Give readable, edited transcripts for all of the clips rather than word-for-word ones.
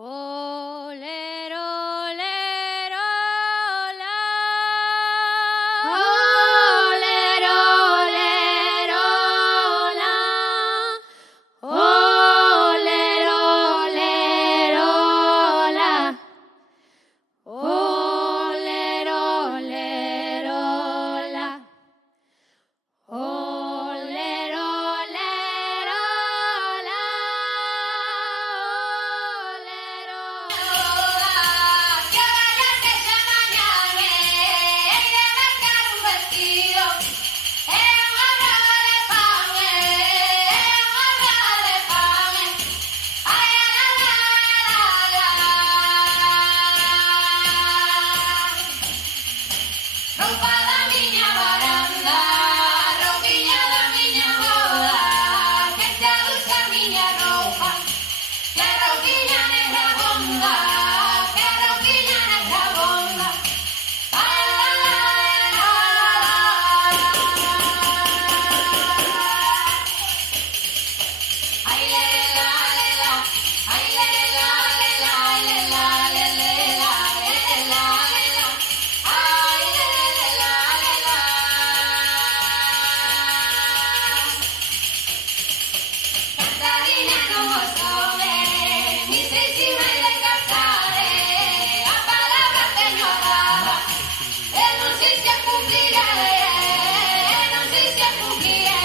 Olero, olero, la. Olero, olero, la. Olero, olero, la. Olero, olero, la. Olero, olero, la. Olero, que vayas esta mañana y de marcar un vestido. Roupa da miña varanda, roupiña da miña boda, que xa busca miña roupa, que roupiña negra bonda, que roupiña negra bonda. Ay le la le la, ay le la le la le la le le la le la le la, ay le la le la. Cantarina non vos come, ni sei si me le cantare, a palabra teño dada, e non sei se a cumplire, e non sei se a cumplire.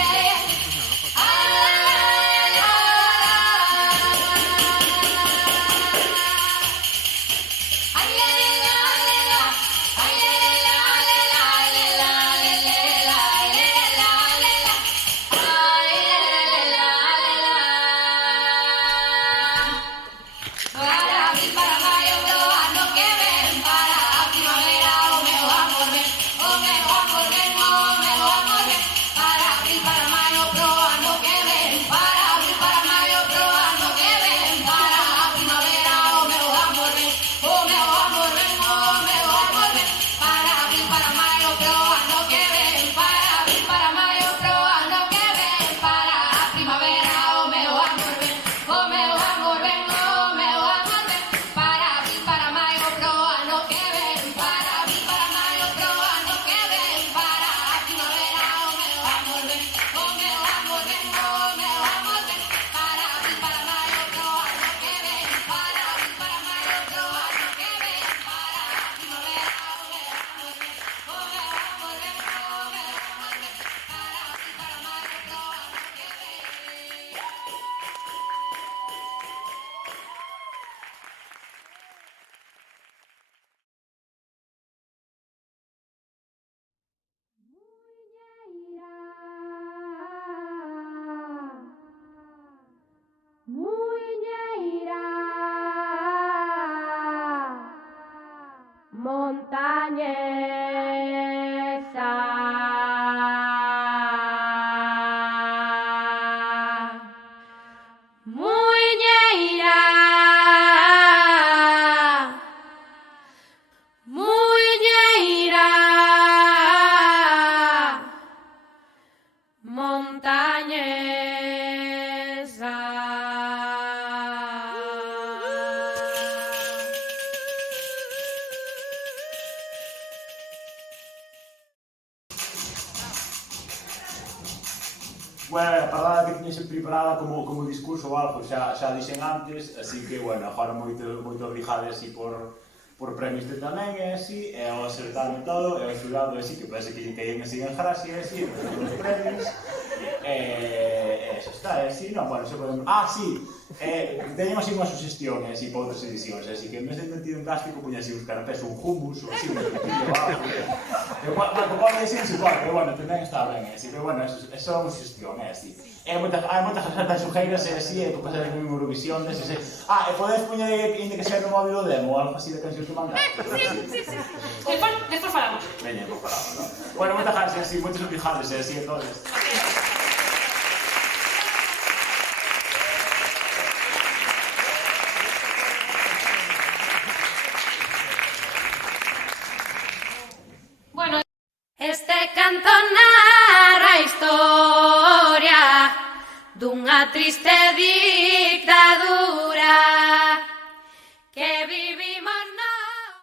Muiñeira, montañesa, muiñeira, muiñeira, montañesa. Bueno, a parada que tiñese preparada como discurso ou algo, xa dixen antes, así que, bueno, agora moito obrigado así por premios de tamén, e así, e ao acertado todo, e ao xurado así, que parece que lle caían así en gracia, así, os premios, e xa está, e así, non, bueno, se podemos... Ah, sí, teñen así unha sugestión, así, para outras edicións, así, que en vez de metido en plástico, puña así uns carapés, un hummus, ou así, un poquillo abajo, bueno, pode decir igual, pero bueno, tamén está ben, así, pero bueno, eso é unha sugestión, así. Hai moitas xujeiras, e así, e pasar en Eurovisión, deses, e podes poñer, ainda que sea no móvil o demo, algo así de cancións que mandaste. Sí. Despois falamos. Veña, despois falamos, non? Bueno, moitas gracias, así, moitos obrigados, e así, entonces. canto narra a historia dunha triste